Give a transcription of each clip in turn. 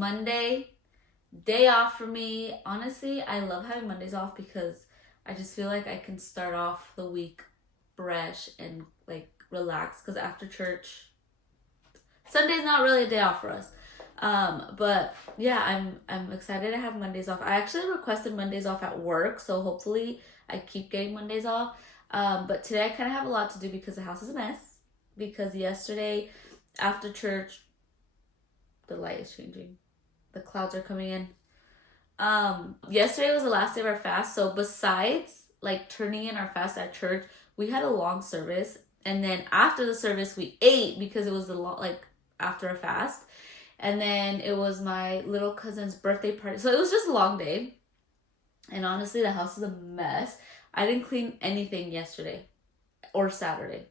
Monday, day off for me. Honestly, I love having Mondays off because I just feel like I can start off the week fresh and like relaxed, because after church, Sunday's not really a day off for us. But yeah, I'm excited to have Mondays off. I actually requested Mondays off at work, so hopefully I keep getting Mondays off. But today I kind of have a lot to do because the house is a mess. Because yesterday after church, the light is changing. The clouds are coming in. Yesterday was the last day of our fast. So besides like turning in our fast at church, we had a long service. And then after the service, we ate because it was after a fast. And then it was my little cousin's birthday party. So it was just a long day. And honestly, the house is a mess. I didn't clean anything yesterday or Saturday.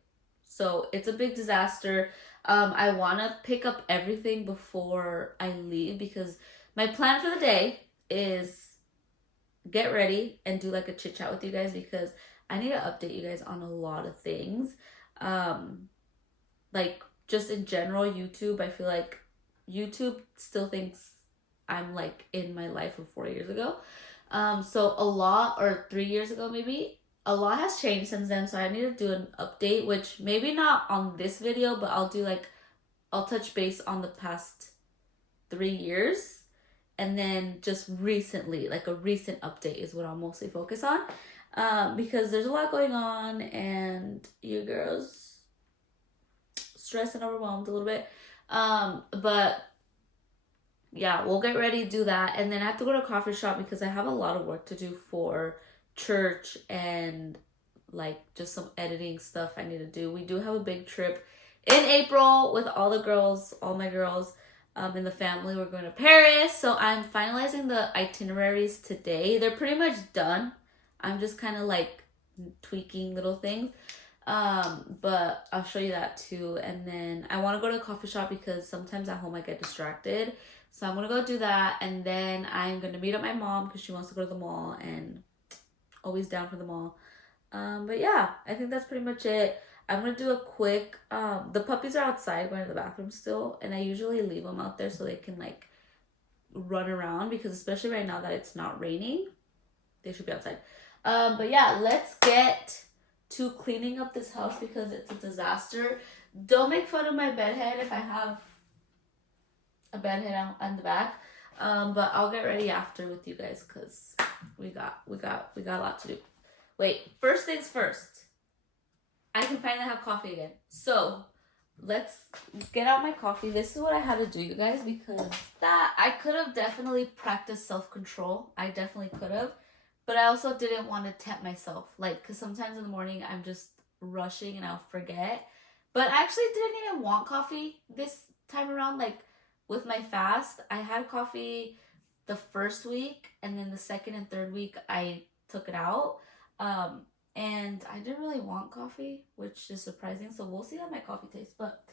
So it's a big disaster. I want to pick up everything before I leave, because my plan for the day is get ready and do like a chit chat with you guys, because I need to update you guys on a lot of things. Like just in general, YouTube, I feel like YouTube still thinks I'm like in my life of 4 years ago. So a lot, or 3 years ago maybe, a lot has changed since then. So I need to do an update, which maybe not on this video, but I'll touch base on the past 3 years. And then just recently, like a recent update is what I'll mostly focus on. Because there's a lot going on and you girls stressed and overwhelmed a little bit. But yeah, we'll get ready to do that. And then I have to go to a coffee shop because I have a lot of work to do for church and like just some editing stuff I need to do. We do have a big trip in April with all the girls, all my girls in the family. We're going to Paris. So I'm finalizing the itineraries today. They're pretty much done. I'm just kind of like tweaking little things. But I'll show you that too. And then I want to go to a coffee shop because sometimes at home I get distracted. So I'm going to go do that. And then I'm going to meet up my mom because she wants to go to the mall, and always down for the mall. But yeah, I think that's pretty much it. I'm going to do a quick, the puppies are outside going to the bathroom still. And I usually leave them out there so they can like run around, because especially right now that it's not raining, they should be outside. But yeah, let's get to cleaning up this house because it's a disaster. Don't make fun of my bed head if I have a bed head out on the back. But I'll get ready after with you guys because we got a lot to do. Wait, first things first. I can finally have coffee again. So let's get out my coffee. This is what I had to do, you guys, because that I could have definitely practiced self-control. I definitely could have. But I also didn't want to tempt myself. Like, because sometimes in the morning I'm just rushing and I'll forget. But I actually didn't even want coffee this time around. Like, with my fast, I had coffee the first week. And then the second and third week, I took it out. And I didn't really want coffee, which is surprising. So we'll see how my coffee tastes. But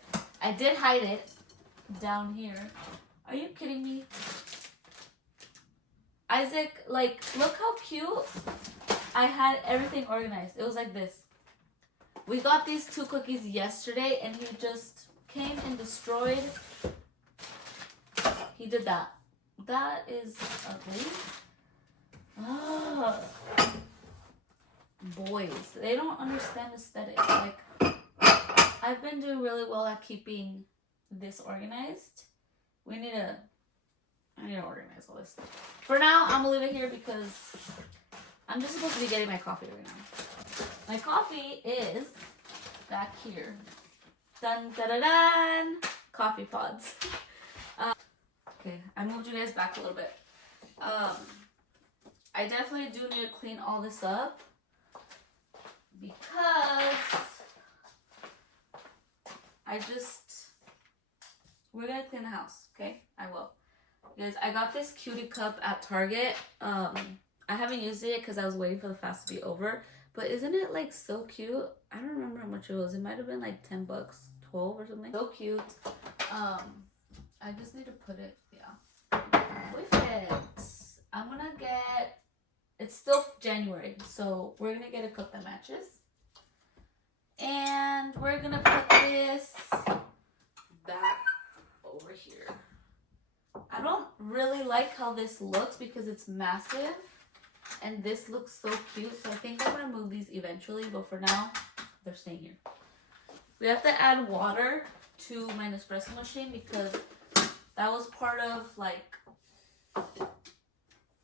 I did hide it down here. Are you kidding me? Isaac, like, look how cute. I had everything organized. It was like this. We got these 2 cookies yesterday, and he just came and destroyed. He did that. That is ugly. Oh. Boys, they don't understand aesthetic. Like, I've been doing really well at keeping this organized. I need to organize all this stuff. For now, I'm gonna leave it here because I'm just supposed to be getting my coffee right now. My coffee is back here. Dun dun dun dun. Coffee pods. Okay, I moved you guys back a little bit. I definitely do need to clean all this up because we're gonna clean the house, okay? I will. Guys, I got this cutie cup at Target. I haven't used it because I was waiting for the fast to be over. But isn't it like so cute? I don't remember how much it was. It might have been like 10 bucks, 12 or something. So cute. I just need to put it, yeah, with it. I'm gonna get, it's still January, so we're gonna get a cup that matches. And we're gonna put this back over here. I don't really like how this looks because it's massive. And this looks so cute. So I think I'm going to move these eventually. But for now, they're staying here. We have to add water to my Nespresso machine because that was part of like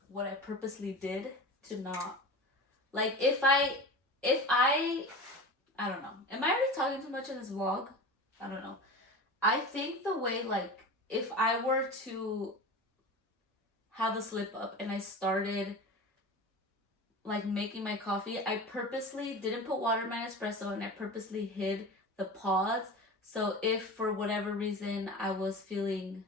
what I purposely did to not like if I don't know. Am I already talking too much in this vlog? I don't know. I think the way like if I were to have a slip up and I started like making my coffee, I purposely didn't put water in my espresso and I purposely hid the pods. So if for whatever reason I was feeling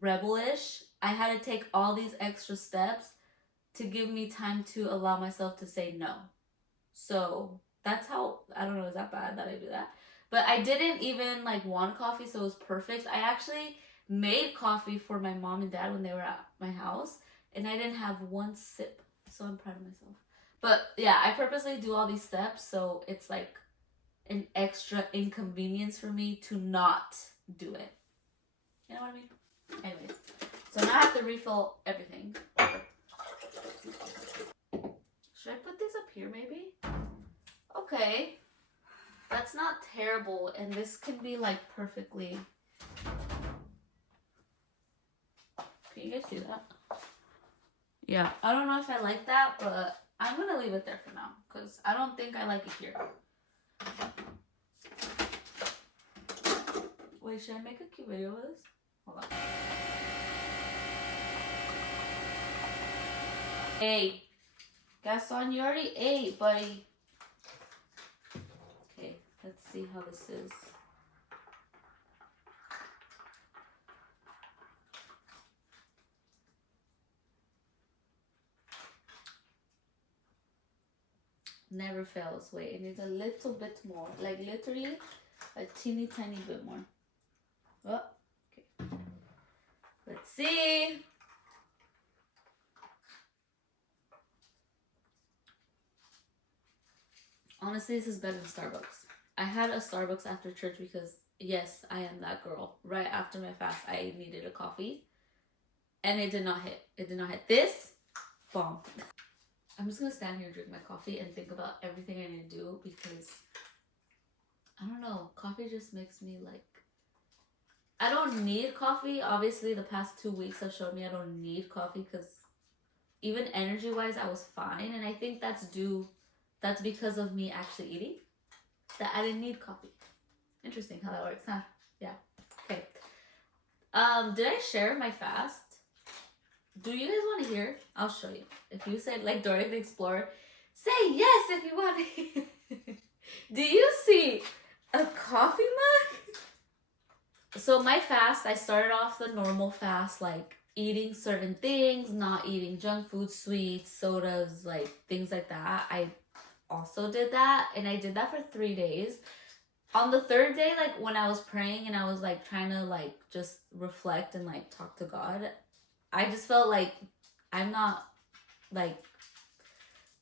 rebellish, I had to take all these extra steps to give me time to allow myself to say no. So that's how, I don't know, is that bad that I do that? But I didn't even like want coffee, so it was perfect. I actually made coffee for my mom and dad when they were at my house, and I didn't have one sip. So I'm proud of myself. But yeah, I purposely do all these steps, so it's like an extra inconvenience for me to not do it. You know what I mean? Anyways, so now I have to refill everything. Should I put this up here maybe? Okay. That's not terrible, and this can be like perfectly. Can you guys see that? Yeah, I don't know if I like that, but I'm gonna leave it there for now because I don't think I like it here. Wait, should I make a cute video of this? Hold on. Hey, Gaston, you already ate, buddy. Okay, let's see how this is. Never fails. Wait, it needs a little bit more. Like literally a teeny tiny bit more. Oh, okay. Let's see. Honestly, this is better than Starbucks. I had a Starbucks after church because, yes, I am that girl. Right after my fast, I needed a coffee. And it did not hit. It did not hit. This, bomb. I'm just going to stand here and drink my coffee and think about everything I need to do because, I don't know, coffee just makes me like, I don't need coffee. Obviously, the past 2 weeks have shown me I don't need coffee because even energy-wise, I was fine. And I think that's because of me actually eating, that I didn't need coffee. Interesting how that works, huh? Yeah. Okay. Did I share my fast? Do you guys want to hear? I'll show you. If you said like Dora the Explorer, say yes if you want to hear. Do you see a coffee mug? So my fast, I started off the normal fast, like eating certain things, not eating junk food, sweets, sodas, like things like that. I also did that, and I did that for 3 days. On the third day, like when I was praying and I was like trying to like just reflect and like talk to God, I just felt like I'm not like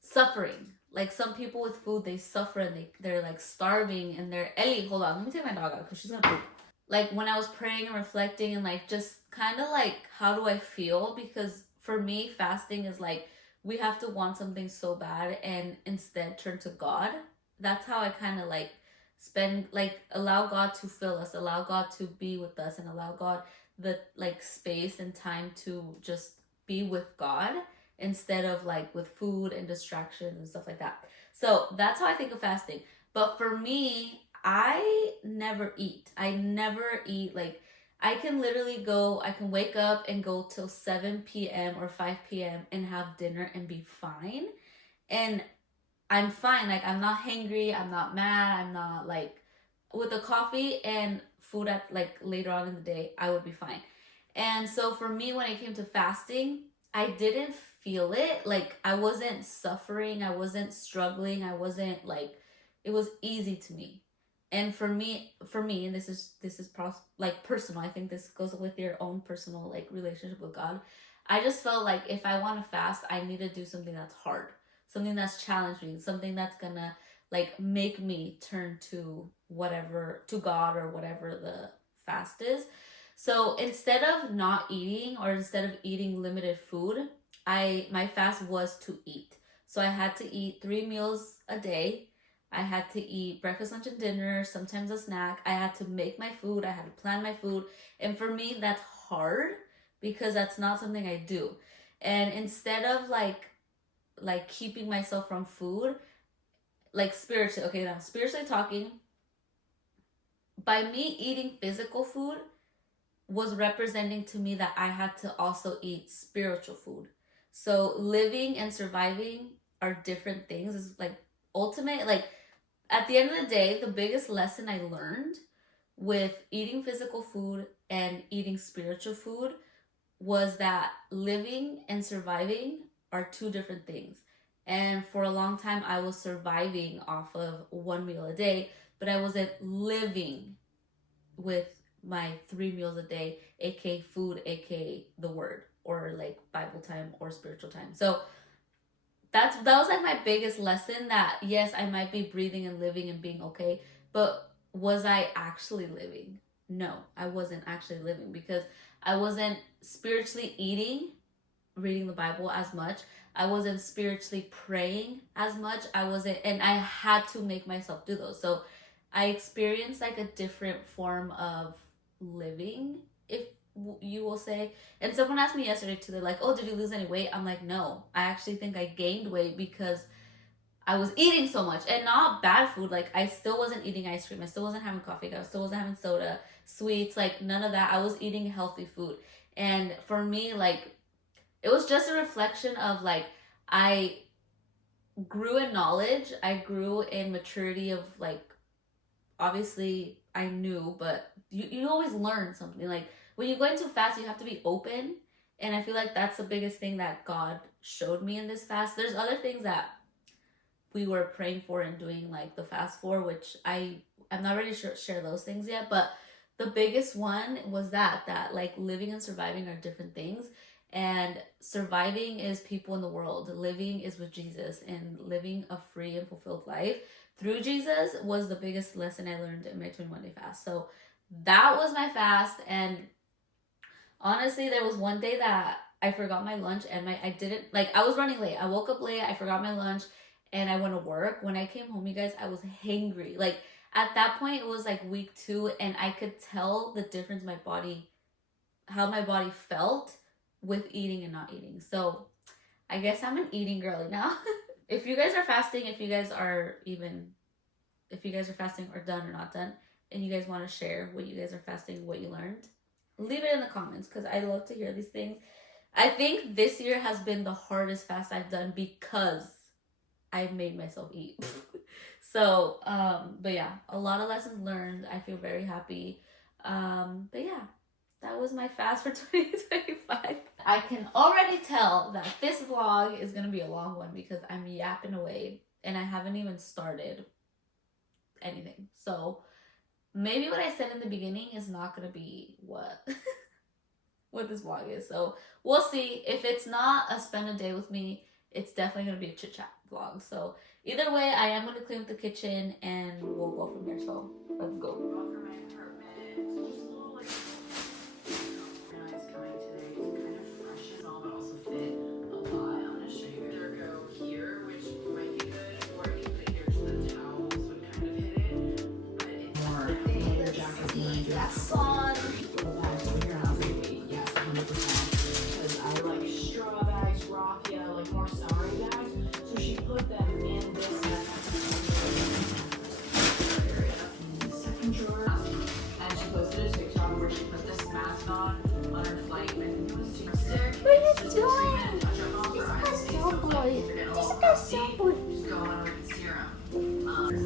suffering. Like some people with food, they suffer and they're like starving and they're Ellie, hold on, let me take my dog out because she's gonna poop. Like when I was praying and reflecting and like just kind of like how do I feel, because for me fasting is like we have to want something so bad and instead turn to God. That's how I kind of like spend, like allow God to fill us, allow God to be with us, and allow God the like space and time to just be with God instead of like with food and distractions and stuff like that. So that's how I think of fasting. But for me, I never eat. Like I can literally I can wake up and go till 7 p.m. or 5 p.m. and have dinner and be fine. And I'm fine. Like I'm not hangry, I'm not mad, I'm not like with the coffee and food at like later on in the day, I would be fine. And so for me, when it came to fasting, I didn't feel it. Like I wasn't suffering, I wasn't struggling, I wasn't like, it was easy to me. And for me, and this is like personal. I think this goes with your own personal like relationship with God. I just felt like if I want to fast, I need to do something that's hard, something that's challenging, something that's gonna like make me turn to whatever, to God or whatever the fast is. So instead of not eating, or instead of eating limited food, my fast was to eat. So I had to eat 3 meals a day. I had to eat breakfast, lunch, and dinner, sometimes a snack. I had to make my food. I had to plan my food. And for me, that's hard because that's not something I do. And instead of like keeping myself from food, like spiritually, okay, now spiritually talking, by me eating physical food was representing to me that I had to also eat spiritual food. So living and surviving are different things. It's like ultimate, like at the end of the day, the biggest lesson I learned with eating physical food and eating spiritual food was that living and surviving are two different things. And for a long time, I was surviving off of 1 meal a day, but I wasn't living with my 3 meals a day, aka food, aka the word, or like Bible time or spiritual time. So that was like my biggest lesson, that yes, I might be breathing and living and being okay, but was I actually living? No, I wasn't actually living, because I wasn't spiritually eating, reading the Bible as much. I wasn't spiritually praying as much. I wasn't, and I had to make myself do those. So I experienced like a different form of living, if you will say. And someone asked me yesterday too, they're like, oh, did you lose any weight? I'm like, no, I actually think I gained weight because I was eating so much, and not bad food. Like I still wasn't eating ice cream. I still wasn't having coffee. I still wasn't having soda, sweets, like none of that. I was eating healthy food. And for me, like, it was just a reflection of like, I grew in knowledge. I grew in maturity of like, obviously I knew, but you always learn something. Like when you go into fast, you have to be open. And I feel like that's the biggest thing that God showed me in this fast. There's other things that we were praying for and doing like the fast for, which I'm not ready to share those things yet, but the biggest one was that like living and surviving are different things. And surviving is people in the world, living is with Jesus, and living a free and fulfilled life through Jesus was the biggest lesson I learned in my 21-day fast. So that was my fast. And honestly, there was one day that I forgot my lunch, and I didn't, like, I was running late. I woke up late, I forgot my lunch, and I went to work. When I came home, you guys, I was hangry. Like at that point, it was like week 2, and I could tell the difference how my body felt with eating and not eating. So I guess I'm an eating girly now. If you guys are fasting, if you guys are fasting or done or not done, and you guys want to share what you guys are fasting, what you learned, leave it in the comments, because I love to hear these things. I think this year has been the hardest fast I've done because I made myself eat. So, but yeah, a lot of lessons learned. I feel very happy. But yeah, that was my fast for 2025. I can already tell that this vlog is going to be a long one because I'm yapping away and I haven't even started anything. So maybe what I said in the beginning is not going to be what this vlog is. So we'll see. If it's not a spend a day with me, it's definitely going to be a chit chat vlog. So either way, I am going to clean up the kitchen and we'll go from there. So let's go.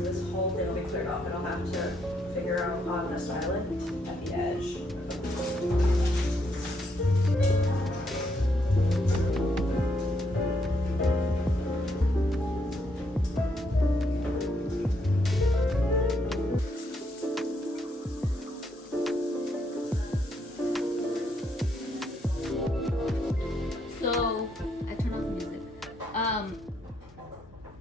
This whole thing will be cleared off, and I'll have to figure out how to style it at the edge. So I turned off the music.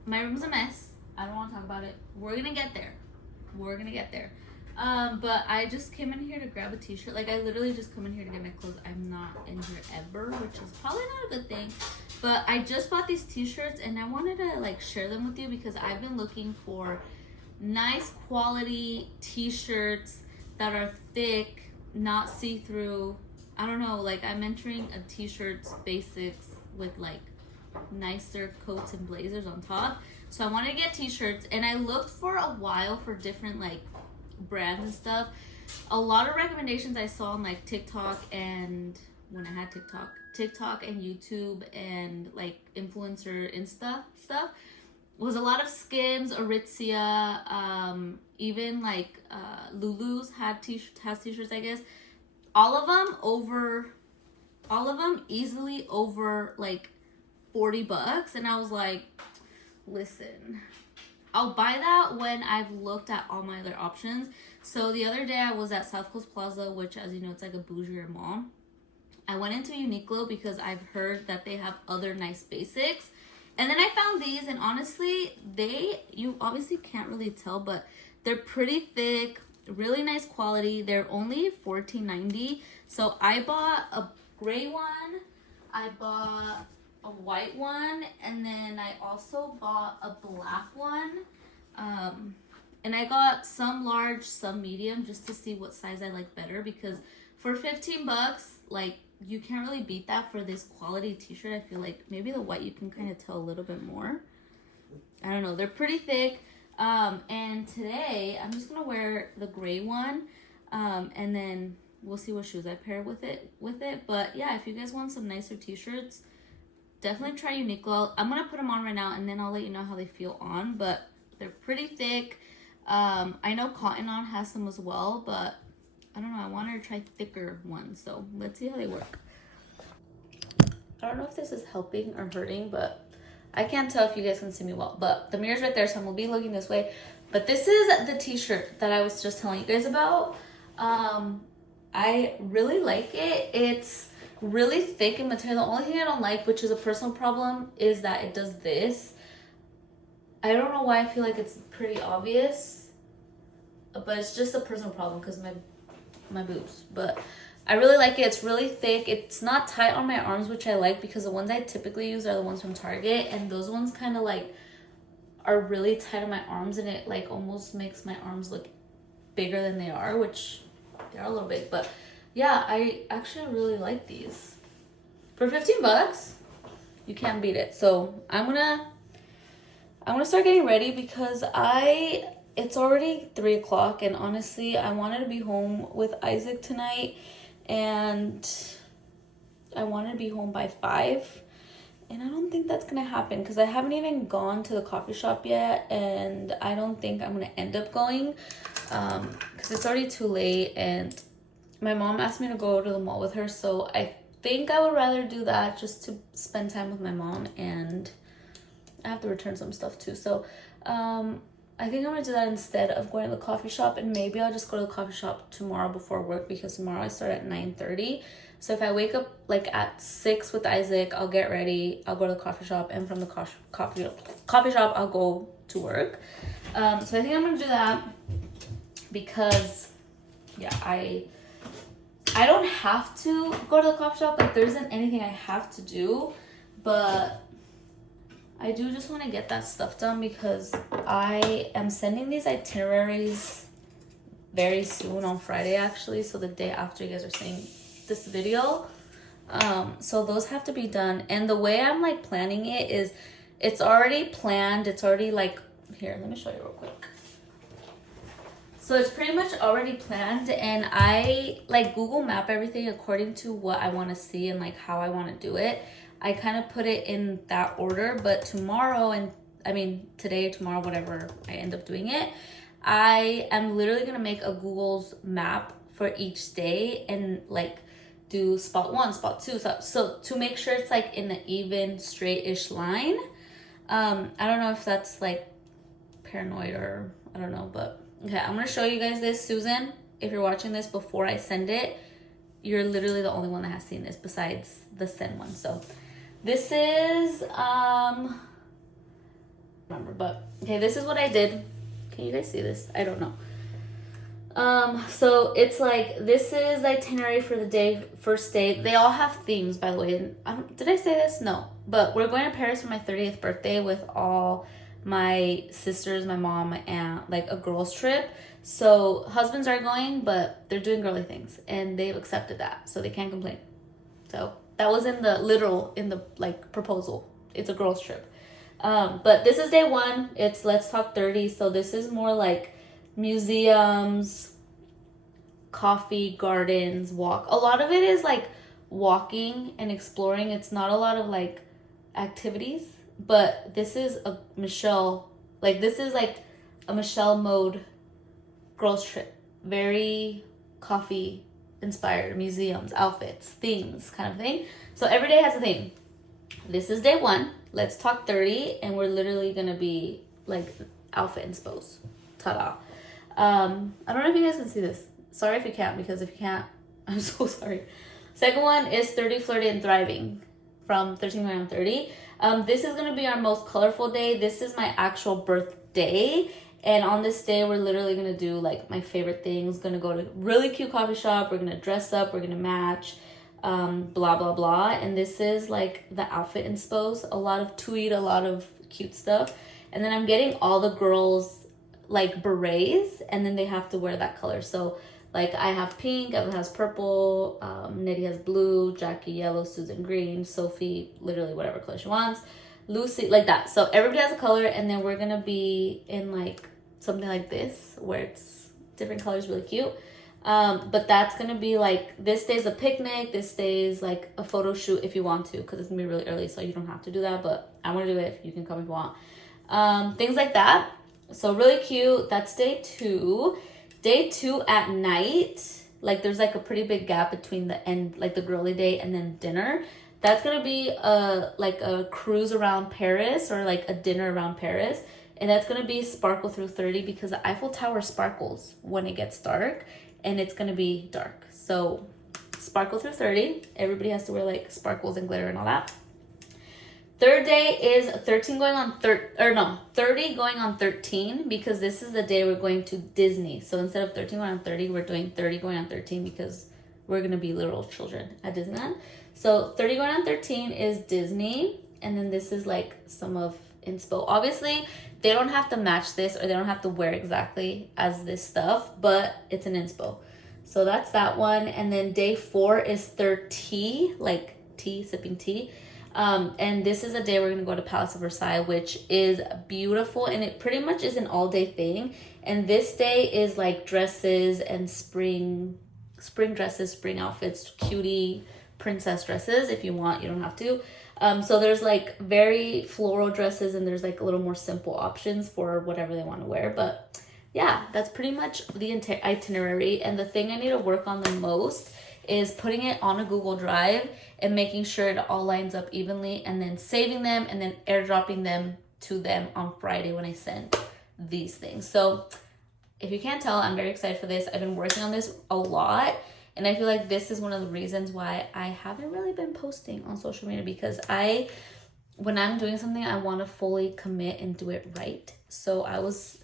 My room's a mess. I don't want to talk about it. We're gonna get there. But I just came in here to grab a t-shirt. Like, I literally just come in here to get my clothes. I'm not in here ever, which is probably not a good thing. But I just bought these t-shirts and I wanted to like share them with you because I've been looking for nice quality t-shirts that are thick, not see-through. I don't know, like I'm entering a t-shirts basics with like nicer coats and blazers on top. So I wanted to get t-shirts and I looked for a while for different like brands and stuff. A lot of recommendations I saw on like TikTok and when I had TikTok and YouTube and like influencer Insta stuff was a lot of Skims, Aritzia, even like Lulu's has t-shirts, I guess. All of them easily over like $40, and I was like, listen, I'll buy that when I've looked at all my other options. So the other day I was at South Coast Plaza, which, as you know, it's like a bougier mall. I went into Uniqlo because I've heard that they have other nice basics. And then I found these, and honestly, you obviously can't really tell, but they're pretty thick, really nice quality. They're only $14.90. So I bought a gray one, I bought a white one, and then I also bought a black one. And I got some large, some medium, just to see what size I like better, because for $15, like, you can't really beat that for this quality t-shirt. I feel like maybe the white you can kind of tell a little bit more. I don't know, they're pretty thick. And today I'm just gonna wear the gray one, and then we'll see what shoes I pair with it. But yeah, if you guys want some nicer t-shirts, definitely try Uniqlo. I'm gonna put them on right now and then I'll let you know how they feel on, but they're pretty thick. I know Cotton On has some as well, but I don't know, I wanted to try thicker ones, so let's see how they work. I don't know if this is helping or hurting, but I can't tell if you guys can see me well, but the mirror's right there, so I'm gonna be looking this way. But this is the t-shirt that I was just telling you guys about. I really like it. It's really thick in material. The only thing I don't like, which is a personal problem, is that it does this. I don't know why I feel like it's pretty obvious, but it's just a personal problem because my boobs. But I really like it. It's really thick. It's not tight on my arms, which I like, because the ones I typically use are the ones from Target, and those ones kind of like are really tight on my arms, and it like almost makes my arms look bigger than they are, which they're a little big. But yeah, I actually really like these. For $15, you can't beat it. So I'm gonna start getting ready because it's already 3 o'clock, and honestly, I wanted to be home with Isaac tonight, and I wanted to be home by 5, and I don't think that's gonna happen because I haven't even gone to the coffee shop yet, and I don't think I'm gonna end up going because it's already too late, and my mom asked me to go to the mall with her, so I think I would rather do that just to spend time with my mom, and I have to return some stuff too. So I think I'm gonna do that instead of going to the coffee shop, and maybe I'll just go to the coffee shop tomorrow before work, because tomorrow I start at 9:30. So if I wake up like at 6 with Isaac, I'll get ready, I'll go to the coffee shop, and from the coffee shop I'll go to work. So I think I'm gonna do that because yeah, I don't have to go to the coffee shop. Like, there isn't anything I have to do, but I do just want to get that stuff done because I am sending these itineraries very soon, on Friday actually, so the day after you guys are seeing this video. So those have to be done, and the way I'm like planning it is it's already planned. It's already like, here, let me show you real quick. So it's pretty much already planned, and I like Google Map everything according to what I want to see and like how I want to do it. I kind of put it in that order, but today, tomorrow, whatever I end up doing it, I am literally going to make a Google's map for each day and like do spot 1, spot 2. So to make sure it's like in an even straight-ish line. I don't know if that's like paranoid or I don't know, but okay, I'm going to show you guys this. Susan, if you're watching this before I send it, you're literally the only one that has seen this besides the send one. So this is, remember, but okay, this is what I did. Can you guys see this? I don't know. So it's like, this is the itinerary for the first day. They all have themes, by the way. And did I say this? No. But we're going to Paris for my 30th birthday with all my sisters, my mom, my aunt, like a girls trip. So husbands are going, but they're doing girly things, and they've accepted that, so they can't complain. So that was in the like proposal. It's a girls trip. But this is day one. It's Let's Talk 30. So this is more like museums, coffee, gardens, walk. A lot of it is like walking and exploring. It's not a lot of like activities, but this is a Michelle mode girls trip. Very coffee inspired, museums, outfits, themes kind of thing. So every day has a theme. This is day one. Let's Talk 30, and we're literally gonna be like outfit inspo. Ta-da. I don't know if you guys can see this. Sorry if you can't, because if you can't, I'm so sorry. Second one is 30, Flirty, and Thriving from 13 going on 30. This is going to be our most colorful day. This is my actual birthday. And on this day, we're literally going to do like my favorite things. Going to go to a really cute coffee shop. We're going to dress up. We're going to match. Blah, blah, blah. And this is like the outfit inspo. A lot of tweed, a lot of cute stuff. And then I'm getting all the girls like berets, and then they have to wear that color. So like I have pink, Evan has purple, Nitty has blue, Jackie yellow, Susan green, Sophie literally whatever color she wants, Lucy like that. So everybody has a color, and then we're gonna be in like something like this where it's different colors, really cute. But that's gonna be like, this day's a picnic, this day's like a photo shoot if you want to, because it's gonna be really early, so you don't have to do that, but I want to do it. You can come if you want. Things like that. So really cute. That's day two. Day two at night, like there's like a pretty big gap between the end, like the girly day, and then dinner. That's gonna be like a cruise around Paris, or like a dinner around Paris, and that's gonna be Sparkle Through 30, because the Eiffel Tower sparkles when it gets dark, and it's gonna be dark. So Sparkle Through 30. Everybody has to wear like sparkles and glitter and all that. Third day is 30 going on 13, because this is the day we're going to Disney. So instead of 13 going on 30, we're doing 30 going on 13, because we're going to be literal children at Disneyland. So 30 going on 13 is Disney, and then this is like some of inspo. Obviously, they don't have to match this, or they don't have to wear exactly as this stuff, but it's an inspo. So that's that one. And then day 4 is 30, like tea, sipping tea. And this is a day we're going to go to Palace of Versailles, which is beautiful, and it pretty much is an all-day thing. And this day is like dresses and spring dresses, spring outfits, cutie princess dresses. If you want, you don't have to. So there's like very floral dresses, and there's like a little more simple options for whatever they want to wear. But yeah, that's pretty much the itinerary. And the thing I need to work on the most is putting it on a Google Drive and making sure it all lines up evenly, and then saving them, and then airdropping them to them on Friday when I send these things. So if you can't tell, I'm very excited for this. I've been working on this a lot, and I feel like this is one of the reasons why I haven't really been posting on social media, because when I'm doing something, I want to fully commit and do it right. So I was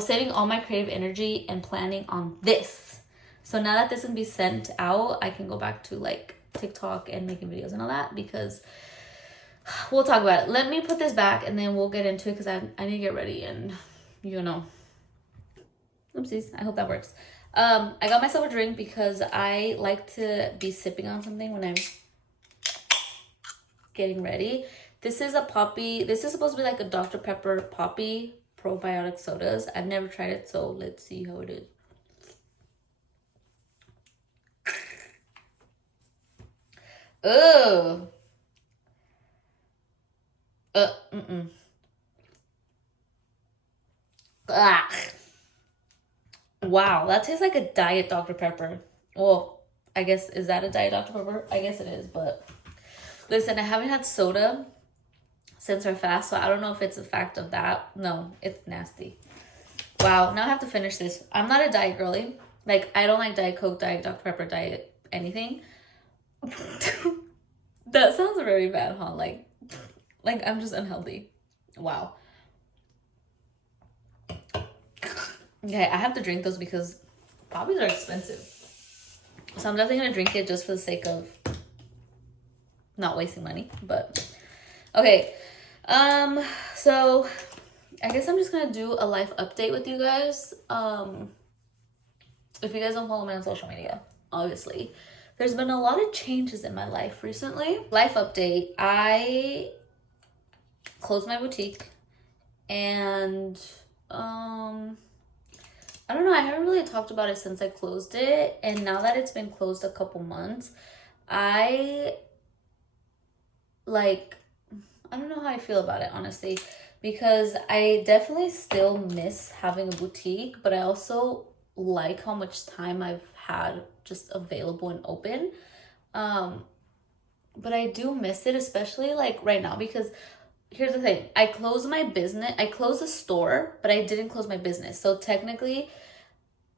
saving all my creative energy and planning on this. So now that this can be sent out, I can go back to like TikTok and making videos and all that, because we'll talk about it. Let me put this back, and then we'll get into it, because I need to get ready, and oopsies, I hope that works. I got myself a drink because I like to be sipping on something when I'm getting ready. This is supposed to be like a Dr. Pepper Poppy probiotic sodas. I've never tried it, so let's see how it is. Ugh. Ah. Wow, that tastes like a diet Dr. Pepper. Well, I guess, is that a diet Dr. Pepper? I guess it is, but listen, I haven't had soda since our fast, so I don't know if it's a fact of that. No, it's nasty. Wow, now I have to finish this. I'm not a diet girly. Like, I don't like Diet Coke, Diet Dr. Pepper, Diet anything. That sounds very bad, huh? Like I'm just unhealthy. Wow. Okay, I have to drink those because Poppies are expensive. So I'm definitely gonna drink it just for the sake of not wasting money. But okay. So I guess I'm just gonna do a life update with you guys. If you guys don't follow me on social media, obviously. There's been a lot of changes in my life recently. Life update. I closed my boutique and I don't know, I haven't really talked about it since I closed it, and now that it's been closed a couple months, I don't know how I feel about it, honestly, because I definitely still miss having a boutique, but I also like how much time I've had just available and open. But I do miss it, especially like right now, because here's the thing. I closed the store, but I didn't close my business. So technically,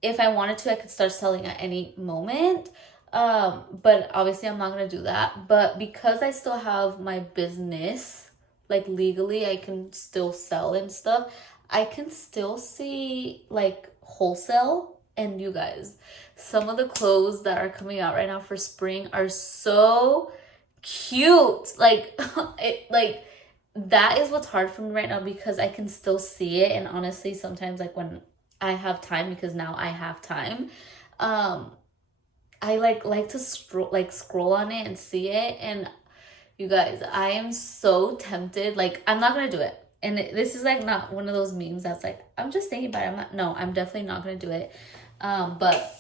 if I wanted to, I could start selling at any moment. But obviously I'm not gonna do that. But because I still have my business, like legally I can still sell and stuff, I can still see like wholesale. And you guys, some of the clothes that are coming out right now for spring are so cute. That is what's hard for me right now, because I can still see it. And honestly, sometimes like when I have time, because now I have time, I like to scroll on it and see it. And you guys, I am so tempted. Like, I'm not gonna do it. And this is like not one of those memes that's like, I'm just thinking about it. I'm definitely not gonna do it. But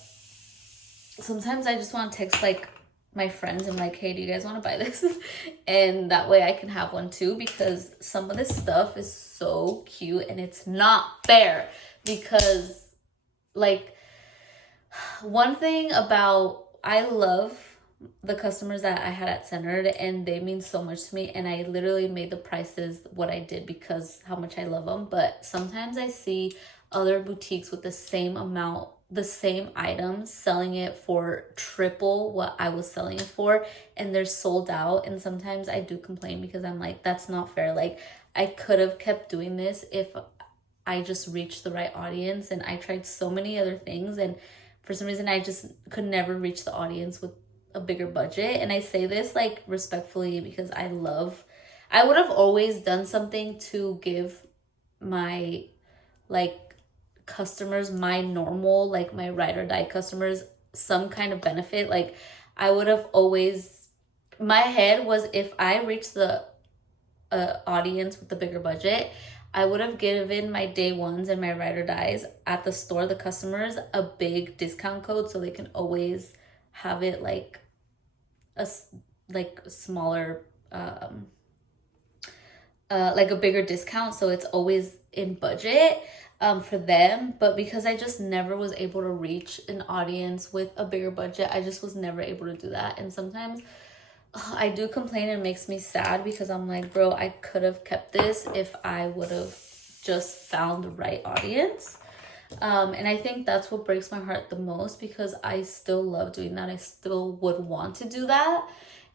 sometimes I just want to text like my friends and like, hey, do you guys want to buy this? And that way I can have one too, because some of this stuff is so cute and it's not fair. Because like, one thing about, I love the customers that I had at Centered, and they mean so much to me, and I literally made the prices what I did because how much I love them. But sometimes I see other boutiques with the same items, selling it for triple what I was selling it for, and they're sold out. And sometimes I do complain, because I'm like, that's not fair. Like, I could have kept doing this if I just reached the right audience, and I tried so many other things, and for some reason I just could never reach the audience with a bigger budget. And I say this like respectfully, because I would have always done something to give my like customers, my normal, like my ride or die customers, some kind of benefit. Like, I would have always, my head was, if I reached the audience with the bigger budget, I would have given my day ones and my ride or dies at the store, the customers, a big discount code, so they can always have it like a smaller like a bigger discount, so it's always in budget for them. But because I just never was able to reach an audience with a bigger budget, I just was never able to do that. And sometimes I do complain, and it makes me sad, because I'm like, bro, I could have kept this if I would have just found the right audience. And I think that's what breaks my heart the most, because I still love doing that. I still would want to do that,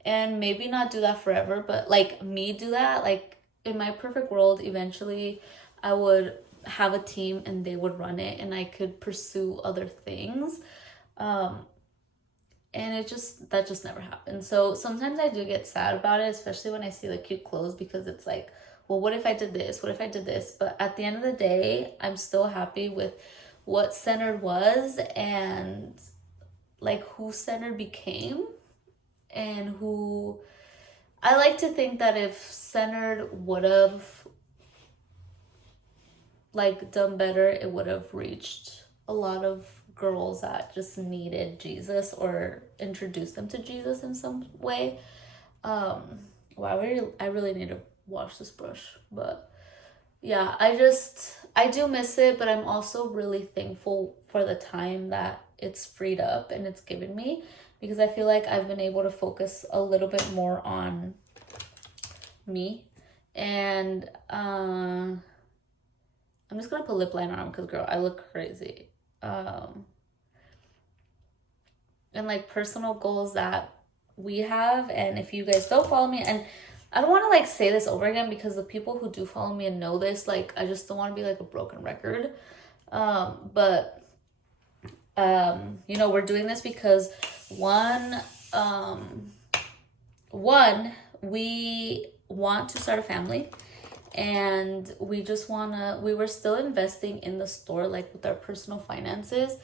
and maybe not do that forever, but like me do that. Like, in my perfect world, eventually I would have a team and they would run it, and I could pursue other things. And that just never happened. So sometimes I do get sad about it, especially when I see the cute clothes, because it's like, well, what if I did this? What if I did this? But at the end of the day, I'm still happy with what Centered was, and like who Centered became, and who I like to think that if Centered would have like done better, it would have reached a lot of girls that just needed Jesus, or introduced them to Jesus in some way. Wow, I really need to wash this brush. But yeah, I do miss it, but I'm also really thankful for the time that it's freed up and it's given me, because I feel like I've been able to focus a little bit more on me. And I'm just gonna put lip liner on, because girl, I look crazy. And like personal goals that we have, and if you guys don't follow me, and I don't want to like say this over again, because the people who do follow me and know this, like, I just don't want to be like a broken record. But we're doing this because one, um, one, we want to start a family, and we were still investing in the store, like with our personal finances.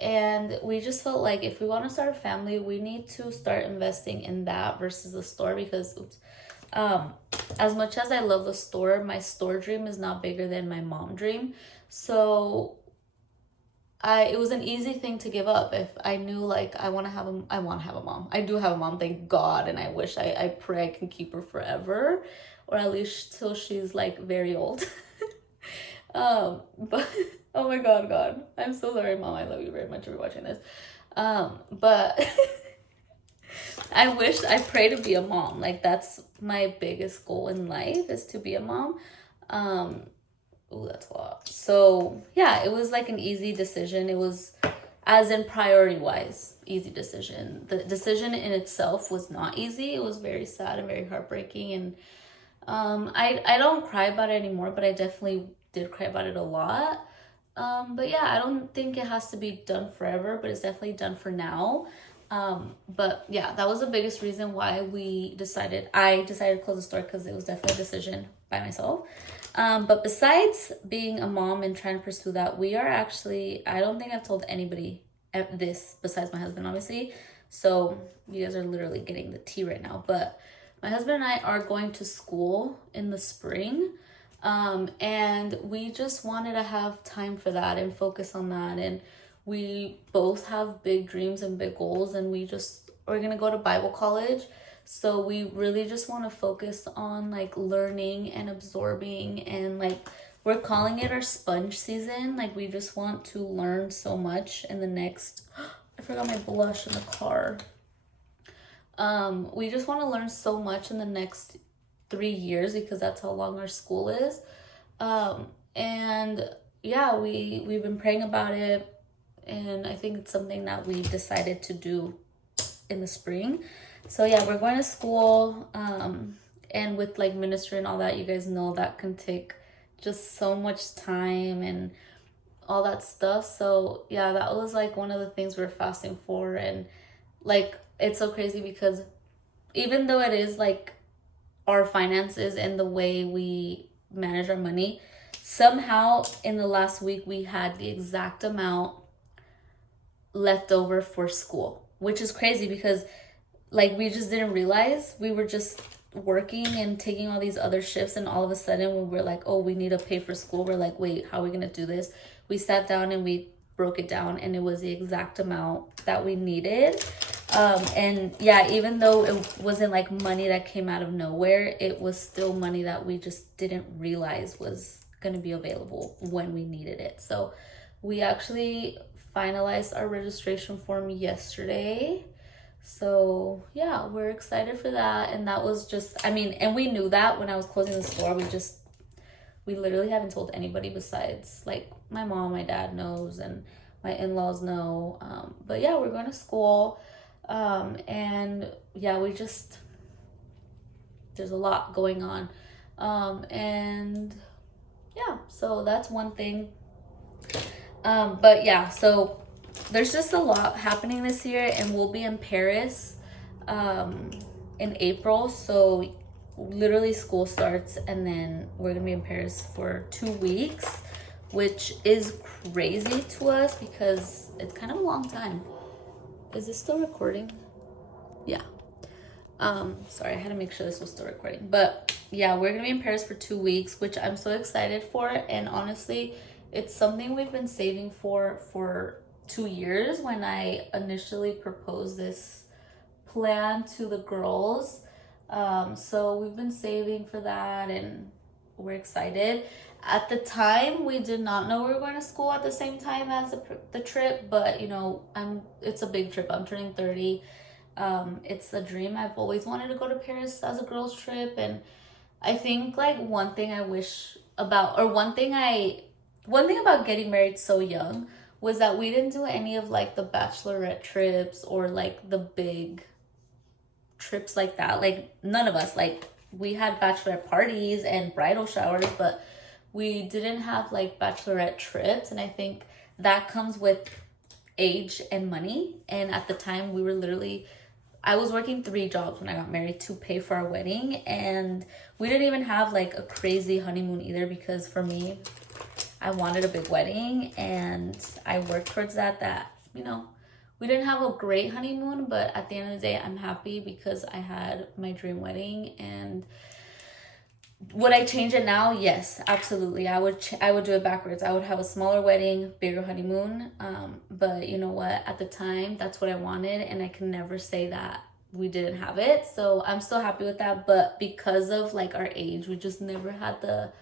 And we just felt like if we want to start a family, we need to start investing in that versus the store because, um, as much as I love the store, my store dream is not bigger than my mom dream. So it was an easy thing to give up if I knew like I want to have a mom. I do have a mom, thank God, and I pray I can keep her forever, or at least till she's like very old. But oh my God, I'm so sorry, Mom. I love you very much if you're watching this. But I pray to be a mom. Like that's my biggest goal in life is to be a mom. Um, Ooh, that's a lot. So yeah, it was like an easy decision. It was, as in priority wise, easy decision. The decision in itself was not easy. It was very sad and very heartbreaking. And I don't cry about it anymore, but I definitely did cry about it a lot. But yeah, I don't think it has to be done forever, but it's definitely done for now. But yeah, that was the biggest reason why I decided to close the store, because it was definitely a decision by myself. But besides being a mom and trying to pursue that, we are actually, I don't think I've told anybody this besides my husband, obviously. So you guys are literally getting the tea right now. But my husband and I are going to school in the spring. And we just wanted to have time for that and focus on that. And we both have big dreams and big goals, and we're going to go to Bible college. So we really just want to focus on like learning and absorbing, and like we're calling it our sponge season. Like we just want to learn so much in the next I forgot my blush in the car. We just want to learn so much in the next 3 years because that's how long our school is. And yeah, we've been praying about it, and I think it's something that we decided to do in the spring. So yeah, we're going to school, and with like ministry and all that, you guys know that can take just so much time and all that stuff. So yeah, that was like one of the things we're fasting for. And like it's so crazy because even though it is like our finances and the way we manage our money, somehow in the last week we had the exact amount left over for school, which is crazy because like we just didn't realize. We were just working and taking all these other shifts, and all of a sudden when we're like, oh, we need to pay for school, we're like, wait, how are we gonna do this? We sat down and we broke it down, and it was the exact amount that we needed. And yeah, even though it wasn't like money that came out of nowhere, it was still money that we just didn't realize was gonna be available when we needed it. So we actually finalized our registration form yesterday. So yeah, we're excited for that. And that was just, and we knew that when I was closing the store. We literally haven't told anybody besides like my mom. My dad knows, and my in-laws know. But yeah, we're going to school. And yeah, there's a lot going on. And yeah, so that's one thing. But yeah, so there's just a lot happening this year, and we'll be in Paris in April. So literally school starts, and then we're gonna be in Paris for 2 weeks, which is crazy to us because it's kind of a long time. Is this still recording? Yeah. Sorry, I had to make sure this was still recording. But yeah, we're gonna be in Paris for 2 weeks, which I'm so excited for. And honestly, it's something we've been saving for 2 years. When I initially proposed this plan to the girls. So we've been saving for that, and we're excited. At the time, we did not know we were going to school at the same time as the trip, but it's a big trip. I'm turning 30. It's a dream. I've always wanted to go to Paris as a girls trip. And I think like one thing about getting married so young was that we didn't do any of like the bachelorette trips or like the big trips like that. Like none of us, like we had bachelorette parties and bridal showers, but we didn't have like bachelorette trips. And I think that comes with age and money. And at the time, we were literally, I was working 3 jobs when I got married to pay for our wedding. And we didn't even have like a crazy honeymoon either, because for me, I wanted a big wedding and I worked towards that, you know, we didn't have a great honeymoon, but at the end of the day, I'm happy because I had my dream wedding. And would I change it now? Yes, absolutely. I would do it backwards. I would have a smaller wedding, bigger honeymoon. But you know what? At the time, that's what I wanted, and I can never say that we didn't have it. So I'm still happy with that. But because of like our age, we just never had the,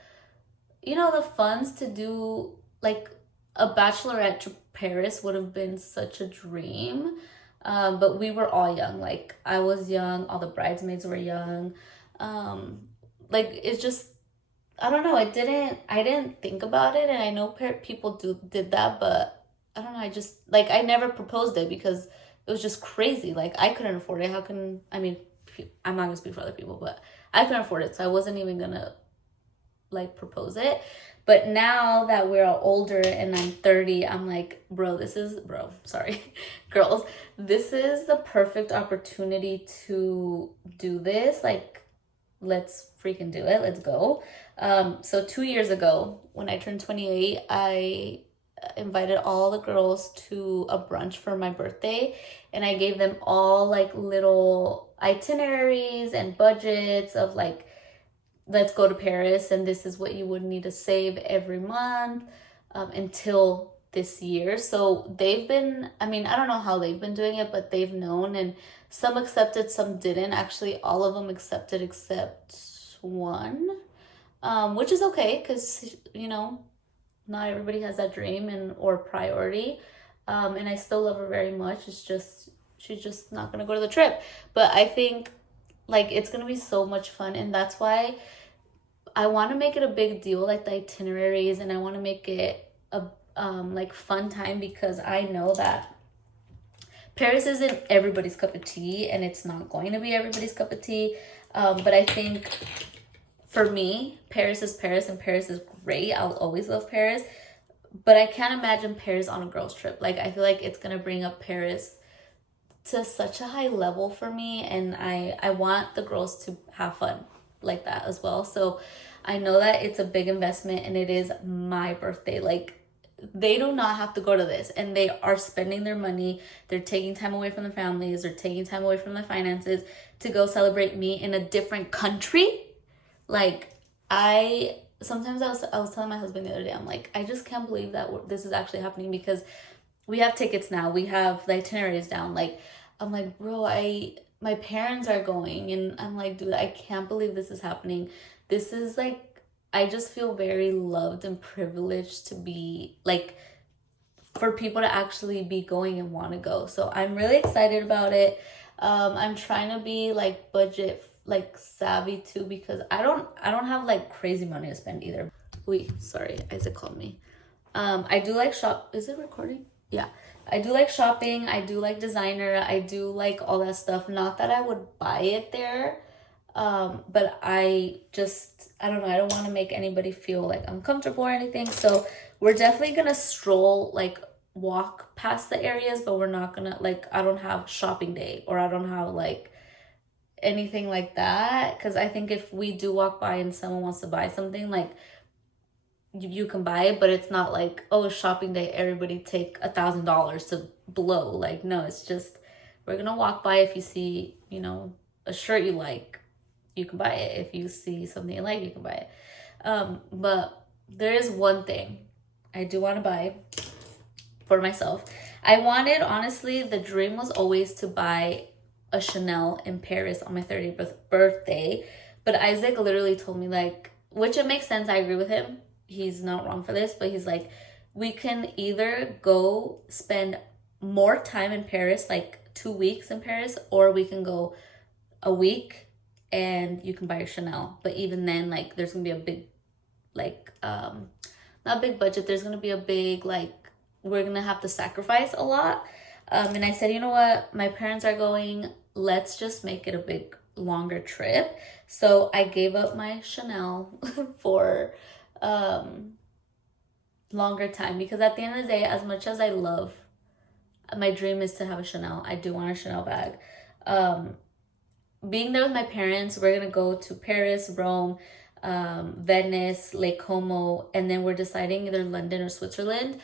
you know, the funds to do like a bachelorette to Paris would have been such a dream. But we were all young. Like I was young, all the bridesmaids were young. Like it's just, I don't know, I didn't think about it. And I know people did that, but I don't know, I just, like, I never proposed it because it was just crazy. Like I couldn't afford it. How can, I mean, I'm not gonna speak for other people, but I couldn't afford it, so I wasn't even gonna like propose it. But now that we're all older and I'm 30, I'm like, bro, sorry, girls, this is the perfect opportunity to do this. Like, let's freaking do it. Let's go. So 2 years ago, when I turned 28, I invited all the girls to a brunch for my birthday, and I gave them all like little itineraries and budgets of like, let's go to Paris, and this is what you would need to save every month until this year. So they've been, I mean, I don't know how they've been doing it, but they've known, and some accepted, some didn't. Actually, all of them accepted except one, which is okay because, you know, not everybody has that dream and or priority. And I still love her very much. It's just, she's just not going to go to the trip. But I think like it's going to be so much fun, and that's why I want to make it a big deal, like the itineraries, and I want to make it a like fun time, because I know that Paris isn't everybody's cup of tea, and it's not going to be everybody's cup of tea. But I think for me, Paris is Paris, and Paris is great. I'll always love Paris, but I can't imagine Paris on a girls trip. Like I feel like it's gonna bring up Paris to such a high level for me, and I want the girls to have fun like that as well. So I know that it's a big investment, and it is my birthday. Like they do not have to go to this, and they are spending their money. They're taking time away from their families, they're taking time away from their finances to go celebrate me in a different country. Like sometimes I was telling my husband the other day, I'm like, I just can't believe that this is actually happening, because we have tickets now, we have the itineraries down. Like I'm like, bro, my parents are going, and I'm like, dude, I can't believe this is happening. This is like, I just feel very loved and privileged to be like, for people to actually be going and want to go. So I'm really excited about it. I'm trying to be like budget like savvy too, because I don't have like crazy money to spend either. Wait, sorry, Isaac called me. I do like shop. Is it recording? Yeah. I do like shopping. I do like designer. I do like all that stuff. Not that I would buy it there. But I don't know. I don't want to make anybody feel like uncomfortable or anything. So we're definitely going to stroll, like walk past the areas, but we're not going to like, I don't have shopping day, or I don't have like anything like that. Cause I think if we do walk by and someone wants to buy something, like you can buy it, but it's not like, oh, shopping day, everybody take $1,000 to blow. Like, no, it's just, we're going to walk by. If you see, you know, a shirt you like, you can buy it. If you see something you like, you can buy it. But there is one thing I do want to buy for myself. I wanted, honestly, the dream was always to buy a Chanel in Paris on my 30th birthday. But Isaac literally told me, like, which it makes sense. I agree with him. He's not wrong for this, but he's like, we can either go spend more time in Paris, like 2 weeks in Paris, or we can go a week and you can buy your Chanel. But even then, like, there's gonna be a big, like, not big budget, there's gonna be a big, like, we're gonna have to sacrifice a lot. And I said, you know what, my parents are going, let's just make it a big, longer trip. So I gave up my Chanel for longer time, because at the end of the day, as much as I love my dream is to have a Chanel. I do want a Chanel bag. Being there with my parents, we're gonna go to Paris, Rome, Venice, Lake Como, and then we're deciding either London or Switzerland.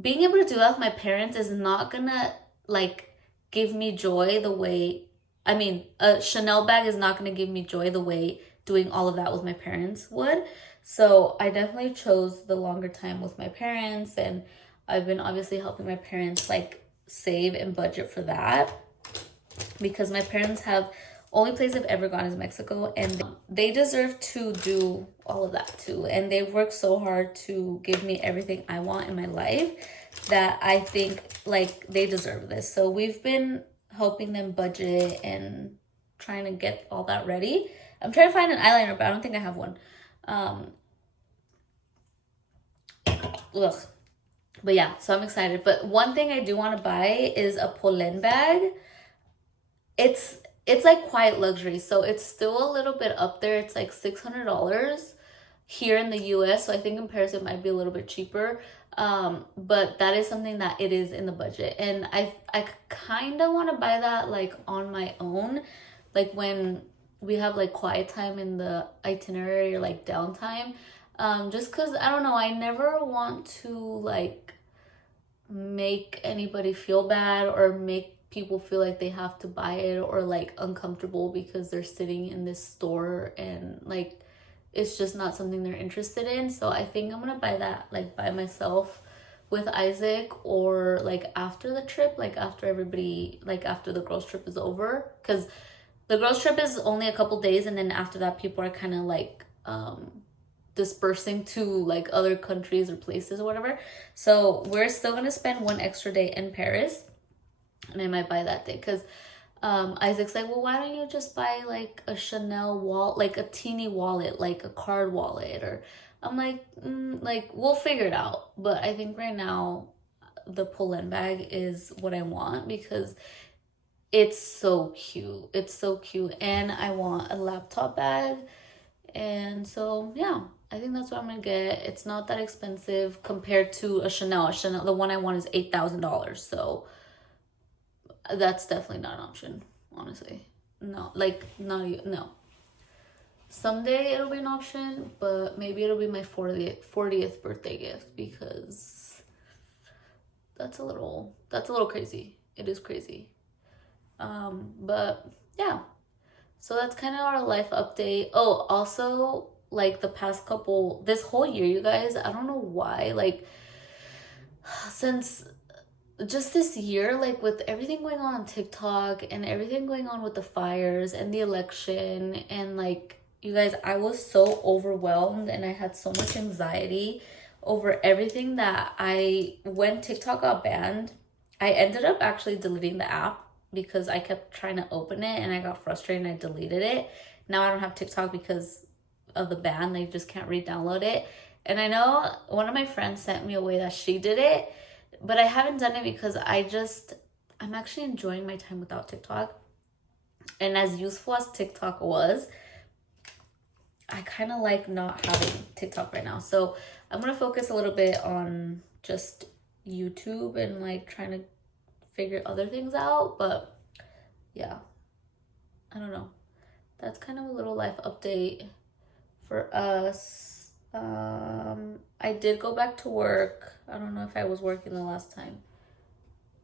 Being able to do that with my parents is not gonna like give me joy the way, I mean, a Chanel bag is not gonna give me joy the way doing all of that with my parents would. So I definitely chose the longer time with my parents, and I've been obviously helping my parents like save and budget for that, because my parents have, only place I've ever gone is Mexico, and they deserve to do all of that too. And they've worked so hard to give me everything I want in my life that I think like they deserve this. So we've been helping them budget and trying to get all that ready. I'm trying to find an eyeliner, but I don't think I have one. Ugh. But yeah, so I'm excited. But one thing I do want to buy is a Polen bag. It's like quiet luxury, so it's still a little bit up there. It's like $600 here in the US, so I think in Paris it might be a little bit cheaper. But that is something that it is in the budget, and I kind of want to buy that like on my own, like when we have like quiet time in the itinerary or like downtime. Just because I don't know, I never want to like make anybody feel bad or make people feel like they have to buy it or like uncomfortable because they're sitting in this store and like it's just not something they're interested in. So I think I'm gonna buy that like by myself with Isaac, or like after the trip, like after everybody, like after the girls trip is over, because the girls trip is only a couple days, and then after that people are kind of like dispersing to like other countries or places or whatever. So we're still gonna spend one extra day in Paris, and I might buy that day because Isaac's like, well, why don't you just buy like a Chanel wallet, like a teeny wallet, like a card wallet? Or I'm like, like we'll figure it out. But I think right now the Polen bag is what I want because it's so cute. It's so cute, and I want a laptop bag. And so yeah, I think that's what I'm gonna get. It's not that expensive compared to a Chanel. A Chanel, the one I want is $8,000. So that's definitely not an option, honestly. No, like not even, no. Someday it'll be an option, but maybe it'll be my 40th birthday gift, because that's a little crazy. It is crazy. But yeah. So that's kind of our life update. Oh, also, like this whole year, you guys, I don't know why, like, since just this year, like with everything going on TikTok and everything going on with the fires and the election, and like, you guys, I was so overwhelmed and I had so much anxiety over everything that when TikTok got banned, I ended up actually deleting the app because I kept trying to open it and I got frustrated and I deleted it. Now I don't have TikTok because of the ban. They just can't re-download it. And I know one of my friends sent me a way that she did it, but I haven't done it because I'm actually enjoying my time without TikTok. And as useful as TikTok was, I kind of like not having TikTok right now. So I'm going to focus a little bit on just YouTube and like trying to figure other things out. But yeah, I don't know. That's kind of a little life update for us. I did go back to work. I don't know if I was working the last time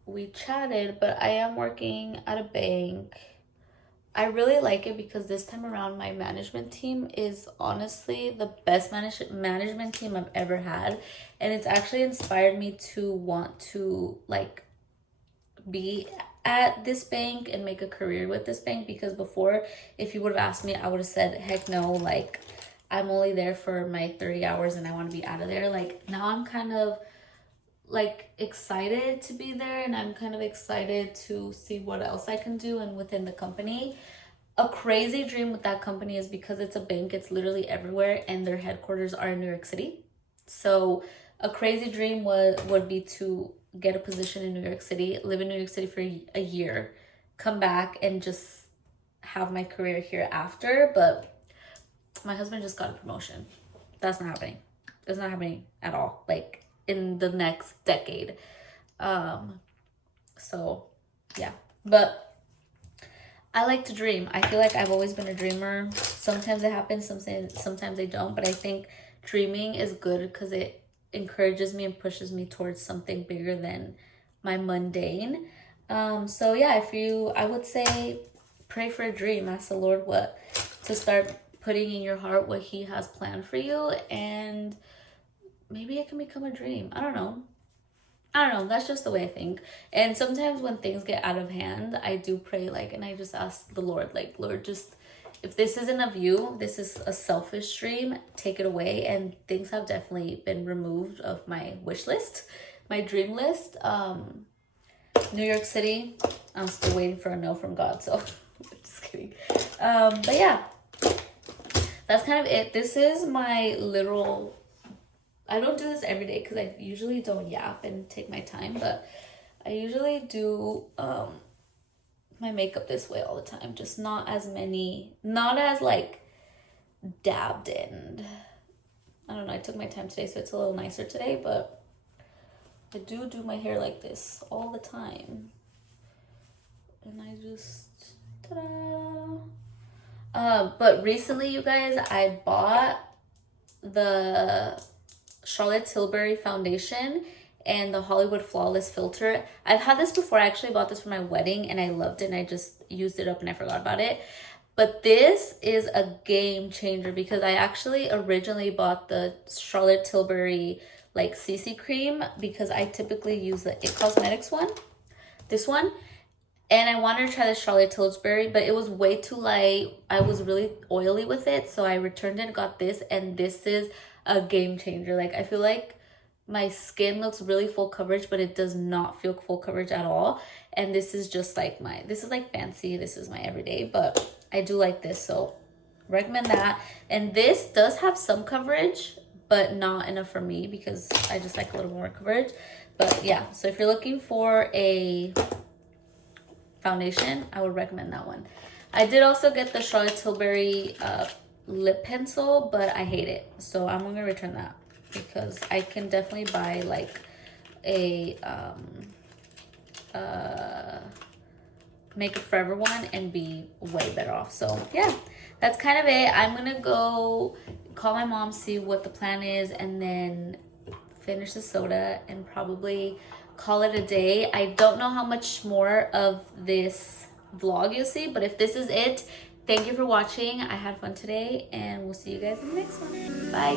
we chatted, but I am working at a bank. I really like it because this time around my management team is honestly the best management team I've ever had, and it's actually inspired me to want to like be at this bank and make a career with this bank. Because before, if you would have asked me, I would have said heck no, like I'm only there for my 30 hours and I want to be out of there. Like now I'm kind of like excited to be there, and I'm kind of excited to see what else I can do and within the company. A crazy dream with that company is because it's a bank, it's literally everywhere, and their headquarters are in New York City. So a crazy dream would be to get a position in New York City, live in New York City for a year, come back and just have my career here after. But my husband just got a promotion. That's not happening. It's not happening at all, like in the next decade. So yeah, but I like to dream. I feel like I've always been a dreamer. Sometimes it happens, sometimes they don't, but I think dreaming is good because it encourages me and pushes me towards something bigger than my mundane. So yeah, I would say pray for a dream. Ask the Lord what to start putting in your heart, what He has planned for you, and maybe it can become a dream. I don't know. That's just the way I think. And sometimes when things get out of hand, I do pray, like, and I just ask the Lord, like, Lord, just if this isn't of you, this is a selfish dream, take it away. And things have definitely been removed of my wish list, my dream list. New York City, I'm still waiting for a no from God. So just kidding. But yeah, that's kind of it. This is my literal. I don't do this every day because I usually don't yap and take my time, but I usually do my makeup this way all the time. Just not as like dabbed in. I don't know, I took my time today, so it's a little nicer today, but I do my hair like this all the time. And I just, ta-da! But recently, you guys, I bought the Charlotte Tilbury foundation and the Hollywood Flawless filter. I've had this before. I actually bought this for my wedding and I loved it and I just used it up and I forgot about it. But this is a game changer because I actually originally bought the Charlotte Tilbury like CC cream because I typically use the It Cosmetics one, this one. And I wanted to try the Charlotte Tilbury, but it was way too light. I was really oily with it, so I returned it and got this, and this is a game changer. Like, I feel like my skin looks really full coverage, but it does not feel full coverage at all. And this is just like this is like fancy. This is my everyday, but I do like this, so recommend that. And this does have some coverage, but not enough for me because I just like a little more coverage. But yeah, so if you're looking for a foundation, I would recommend that one. I did also get the Charlotte Tilbury lip pencil, but I hate it, so I'm gonna return that because I can definitely buy like a Makeup Forever one and be way better off. So yeah, that's kind of it. I'm gonna go call my mom, see what the plan is, and then finish the soda and probably call it a day. I don't know how much more of this vlog you'll see, but if this is it, thank you for watching. I had fun today and we'll see you guys in the next one. Bye.